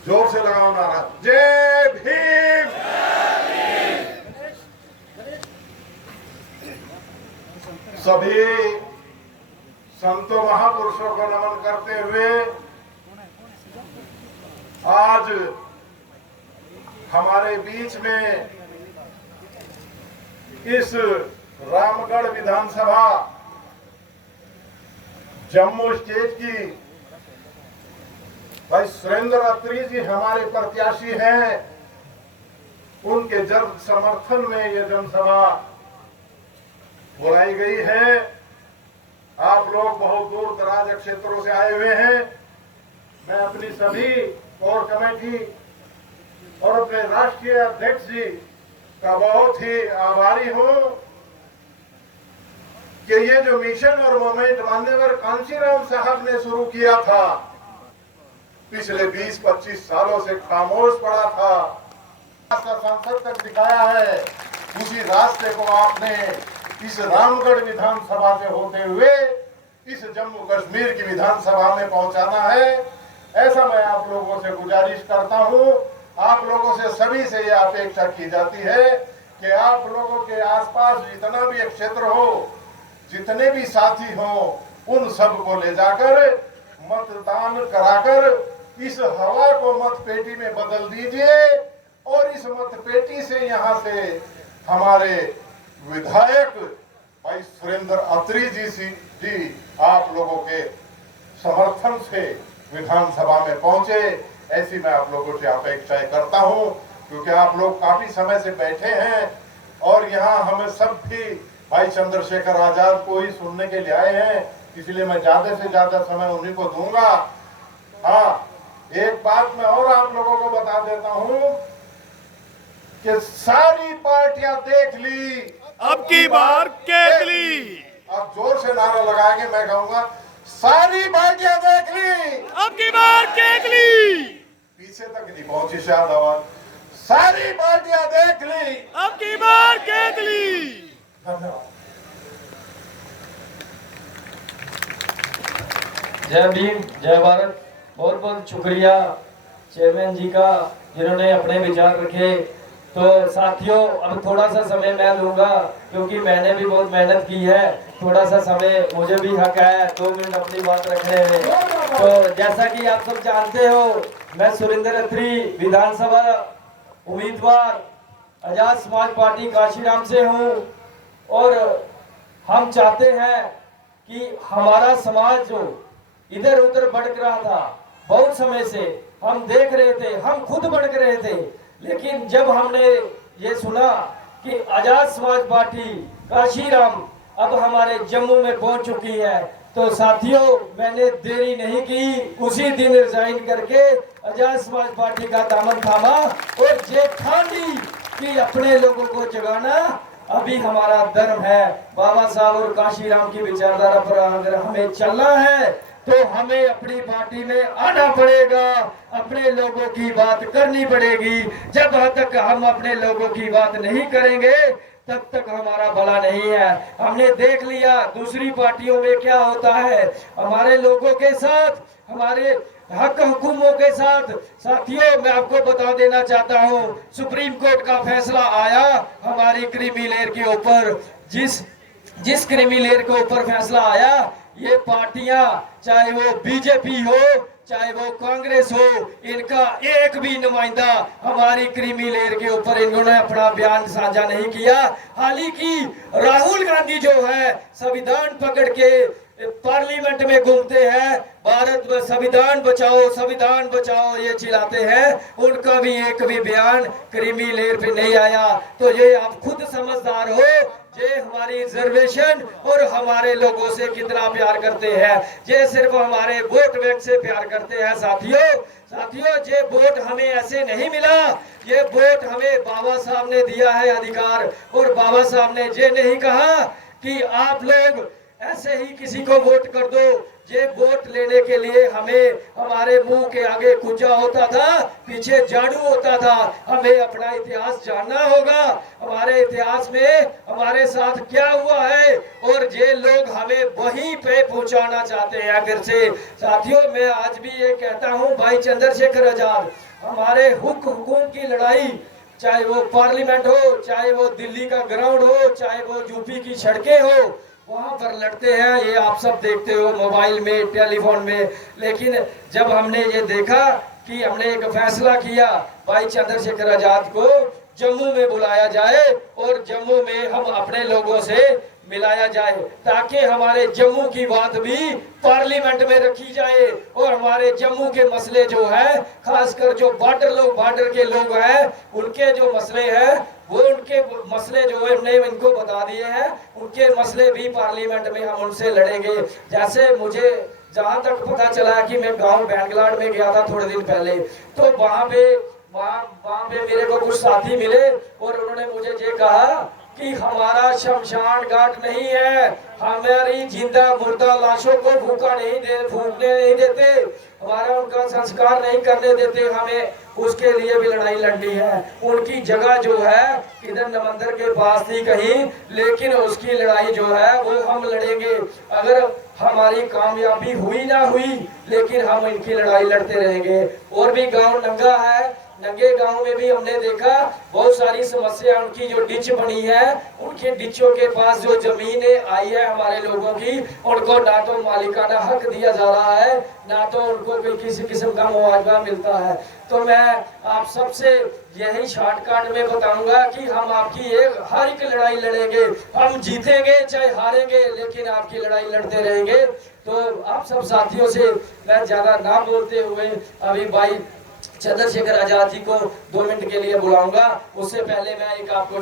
जोर से लगाओ नारा, जय भीम। सभी संतों महापुरुषों को नमन करते हुए आज हमारे बीच में इस रामगढ़ विधानसभा जम्मू स्टेट की भाई सुरेंद्र अत्री जी हमारे प्रत्याशी हैं। उनके जन समर्थन में यह जनसभा बुलाई गई है। आप लोग बहुत दूर दराज क्षेत्रों से आए हुए हैं। मैं अपनी सभी कोर कमेटी और अपने राष्ट्रीय अध्यक्ष जी का बहुत ही आभारी हूं कि ये जो मिशन और मोमेंट मान्यवर कांशीराम साहब ने शुरू किया था, पिछले 20-25 सालों से खामोश पड़ा था, संसद तक दिखाया है। उसी रास्ते को आपने इस रामगढ़ विधानसभा से होते हुए इस जम्मू कश्मीर की विधानसभा में पहुंचाना है। ऐसा मैं आप लोगों से गुजारिश करता हूं। आप लोगों से सभी से यह अपेक्षा की जाती है कि आप लोगों के आसपास जितना भी क्षेत्र हो, जितने भी साथी हो, उन सब को ले जाकर मतदान कराकर इस हवा को मतपेटी में बदल दीजिए और इस मतपेटी से यहाँ से हमारे विधायक भाई सुरेंद्र अत्री जी आप लोगों के समर्थन से विधानसभा में पहुंचे, ऐसी मैं आप लोगों से अपेक्षाएं करता हूं। क्योंकि आप लोग काफी समय से बैठे हैं और यहाँ हमें सब भी भाई चंद्रशेखर आजाद को ही सुनने के लिए आए हैं, इसलिए मैं ज्यादा से ज्यादा समय उन्हीं को दूंगा। हाँ, एक बात मैं और आप लोगों को बता देता हूं कि सारी पार्टियां देख ली, अब की बार केतली। आप जोर से नारा लगाएंगे, मैं कहूंगा सारी पार्टियां देख ली, अब की बार केतली। पीछे तक नहीं पहुंची शायद आवाज। सारी पार्टियां देख ली, अब की बार केतली। धन्यवाद। जय भीम, जय भारत। बहुत बहुत शुक्रिया चेयरमैन जी का, जिन्होंने अपने विचार रखे। तो साथियों, अब थोड़ा सा समय मैं लूंगा क्योंकि मैंने भी बहुत मेहनत की है। थोड़ा सा समय मुझे भी हक है 2 मिनट अपनी बात रखने में। तो जैसा कि आप सब जानते हो, मैं सुरेंद्र अत्री विधानसभा उम्मीदवार आजाद समाज पार्टी काशीराम से हूँ और हम चाहते हैं कि हमारा समाज जो इधर उधर भटक रहा था, बहुत समय से हम देख रहे थे, हम खुद भटक रहे थे, लेकिन जब हमने ये सुना कि आजाद समाज पार्टी काशीराम अब हमारे जम्मू में पहुंच चुकी है, तो साथियों मैंने देरी नहीं की, उसी दिन रिजाइन करके आजाद समाज पार्टी का दामन थामा और ये ठान ली कि अपने लोगों को जगाना अभी हमारा धर्म है। बाबा साहब और काशीराम की विचारधारा पर अगर हमें चलना है तो हमें अपनी पार्टी में आना पड़ेगा, अपने लोगों की बात करनी पड़ेगी। जब तक हम अपने लोगों की बात नहीं करेंगे तब तक हमारा भला नहीं है। हमने देख लिया दूसरी पार्टियों में क्या होता है, हमारे लोगों के साथ, हमारे हक हुकूमों के साथ। साथियों, मैं आपको बता देना चाहता हूँ, सुप्रीम कोर्ट का फैसला आया हमारी क्रीमी लेयर के ऊपर। जिस क्रीमी लेयर के ऊपर फैसला आया, ये पार्टियां चाहे वो बीजेपी हो चाहे वो कांग्रेस हो, इनका एक भी नुमाइंदा हमारी क्रीमी लेयर के ऊपर इन्होंने अपना बयान साझा नहीं किया। हालांकि राहुल गांधी जो है संविधान पकड़ के पार्लियामेंट में घूमते हैं, भारत में संविधान बचाओ ये चिल्लाते हैं, उनका भी एक भी बयान क्रीमी लेयर पे नहीं आया। तो ये आप खुद समझदार हो, ये हमारी रिजर्वेशन और हमारे लोगों से कितना प्यार करते हैं, ये सिर्फ हमारे वोट बैंक से प्यार करते हैं। साथियों, ये वोट हमें ऐसे नहीं मिला, ये वोट हमें बाबा साहब ने दिया है अधिकार। और बाबा साहब ने ये नहीं कहा कि आप लोग ऐसे ही किसी को वोट कर दो, ये वोट लेने के लिए हमें हमारे मुंह के आगे कुंजा होता था, पीछे झाड़ू होता था। हमें अपना इतिहास जानना होगा, हमारे इतिहास में हमारे साथ क्या हुआ है, और ये लोग हमें वहीं पे पहुंचाना चाहते हैं फिर से। साथियों, मैं आज भी ये कहता हूं, भाई चंद्रशेखर आजाद हमारे हुकूम की लड़ाई, चाहे वो पार्लियामेंट हो, चाहे वो दिल्ली का ग्राउंड हो, चाहे वो यूपी की सड़कें हो, वहां पर लड़ते हैं। ये आप सब देखते हो मोबाइल में, टेलीफोन में। लेकिन जब हमने ये देखा कि हमने एक फैसला किया, भाई चंद्रशेखर आजाद को जम्मू में बुलाया जाए और जम्मू में हम अपने लोगों से मिलाया जाए, ताकि हमारे जम्मू की बात भी पार्लियामेंट में रखी जाए और हमारे जम्मू के मसले जो है, खासकर जो बॉर्डर के लोग हैं, उनके जो मसले हैं, वो उनके मसले जो है हमने इनको बता दिए हैं, उनके मसले भी पार्लियामेंट में हम उनसे लड़ेंगे। जैसे मुझे जहां तक पता चला कि मैं गांव बैंगलाड में गया था थोड़े दिन पहले, तो वहां पे मेरे को कुछ साथी मिले और उन्होंने मुझे ये कहा कि हमारा शमशान घाट नहीं है, हमारी जिंदा मुर्दा लाशों को फूकने नहीं देते, हमारा उनका संस्कार नहीं करने देते, हमें उसके लिए भी लड़ाई लड़नी है। उनकी जगह जो है इधर नमंदर के पास थी कहीं, लेकिन उसकी लड़ाई जो है वो हम लड़ेंगे। अगर हमारी कामयाबी हुई ना हुई, लेकिन हम इनकी लड़ाई लड़ते रहेंगे। और भी गांव नंगा है, नंगे गांव में भी हमने देखा बहुत सारी समस्या, उनकी जो डिच बनी है, उनके डिचों के पास जो जमीनें आई है हमारे लोगों की, उनको ना तो मालिकाना हक दिया जा रहा है, ना तो उनको कोई किसी किस्म का मुआवजा मिलता है। तो मैं आप सबसे यही शॉर्टकट में बताऊंगा कि हम आपकी हर एक लड़ाई लड़ेंगे, हम जीतेंगे चाहे हारेंगे, लेकिन आपकी लड़ाई लड़ते रहेंगे। तो आप सब साथियों से मैं ज्यादा ना बोलते हुए अभी भाई चंद्रशेखर आजाद जी को 2 मिनट के लिए बुलाऊंगा। उससे पहले मैं एक आपको